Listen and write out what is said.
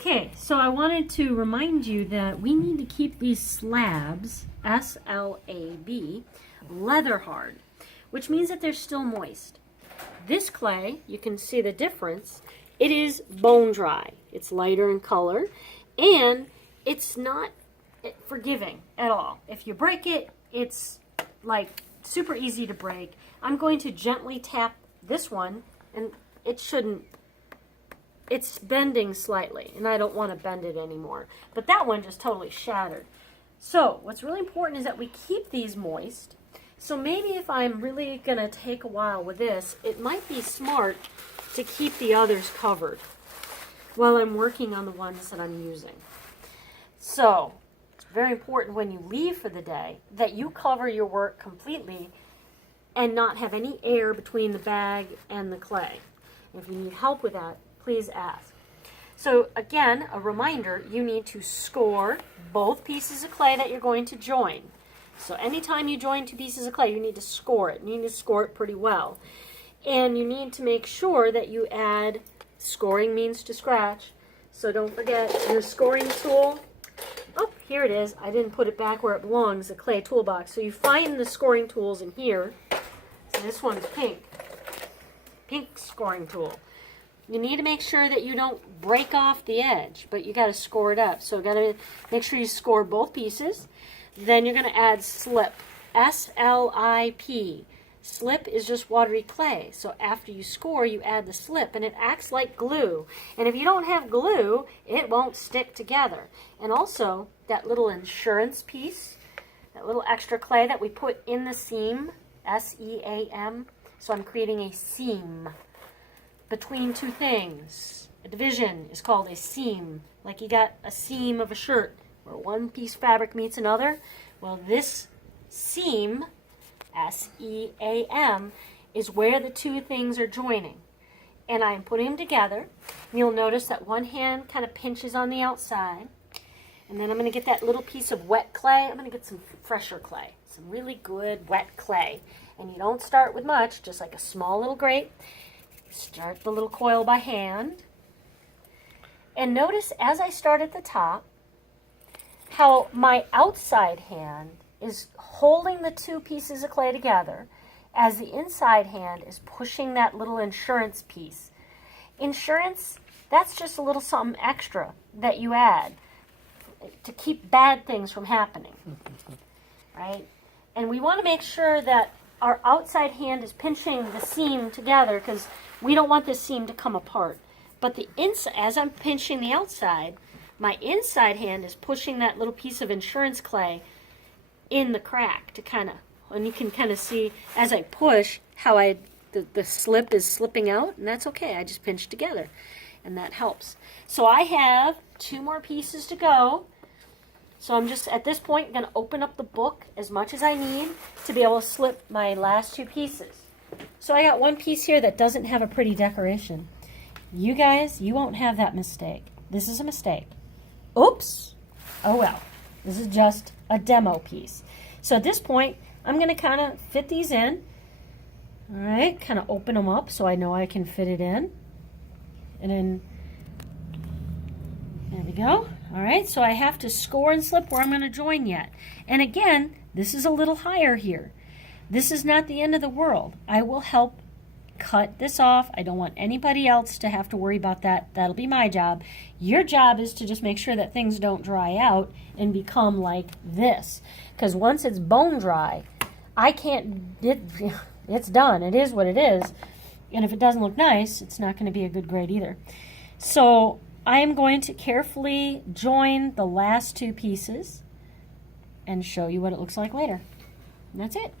Okay, so I wanted to remind you that we need to keep these slabs, S-L-A-B, leather hard, which means that they're still moist. This clay, you can see the difference, it is bone dry. It's lighter in color, and it's not forgiving at all. If you break it, it's like super easy to break. I'm going to gently tap this one, and it's bending slightly, and I don't want to bend it anymore. But that one just totally shattered. So what's really important is that we keep these moist. So maybe if I'm really going to take a while with this, it might be smart to keep the others covered while I'm working on the ones that I'm using. So it's very important when you leave for the day that you cover your work completely and not have any air between the bag and the clay. If you need help with that, please ask. So again, a reminder, you need to score both pieces of clay that you're going to join. So anytime you join two pieces of clay, you need to score it. You need to score it pretty well. And you need to make sure that you add, scoring means to scratch, so don't forget your scoring tool. Oh, here it is. I didn't put it back where it belongs, the clay toolbox. So you find the scoring tools in here. So this one's pink scoring tool. You need to make sure that you don't break off the edge, but you got to score it up. So you got to make sure you score both pieces. Then you're going to add slip, S-L-I-P. Slip is just watery clay. So after you score, you add the slip, and it acts like glue. And if you don't have glue, it won't stick together. And also, that little insurance piece, that little extra clay that we put in the seam, S-E-A-M. So I'm creating a seam between two things. A division is called a seam. Like you got a seam of a shirt where one piece of fabric meets another. Well, this seam, S-E-A-M, is where the two things are joining. And I'm putting them together. You'll notice that one hand kind of pinches on the outside. And then I'm going to get that little piece of wet clay. I'm going to get some fresher clay, some really good wet clay. And you don't start with much, just like a small little grate. Start the little coil by hand. And notice as I start at the top, how my outside hand is holding the two pieces of clay together as the inside hand is pushing that little insurance piece. Insurance, that's just a little something extra that you add to keep bad things from happening, right? And we want to make sure that our outside hand is pinching the seam together because we don't want this seam to come apart. But the inside, as I'm pinching the outside, my inside hand is pushing that little piece of insurance clay in the crack to kind of, and you can kind of see as I push how the slip is slipping out, and that's okay. I just pinch together, and that helps. So I have two more pieces to go. So I'm just, at this point, going to open up the book as much as I need to be able to slip my last two pieces. So I got one piece here that doesn't have a pretty decoration. You guys, you won't have that mistake. This is a mistake. Oops. Oh well. This is just a demo piece. So at this point, I'm going to kind of fit these in. All right, kind of open them up so I know I can fit it in. And then, there we go. All right, so I have to score and slip where I'm going to join yet. And again, this is a little higher here. This is not the end of the world. I will help cut this off. I don't want anybody else to have to worry about that. That'll be my job. Your job is to just make sure that things don't dry out and become like this. Because once it's bone dry, I can't, it's done. It is what it is. And if it doesn't look nice, it's not going to be a good grade either. So I am going to carefully join the last two pieces and show you what it looks like later. And that's it.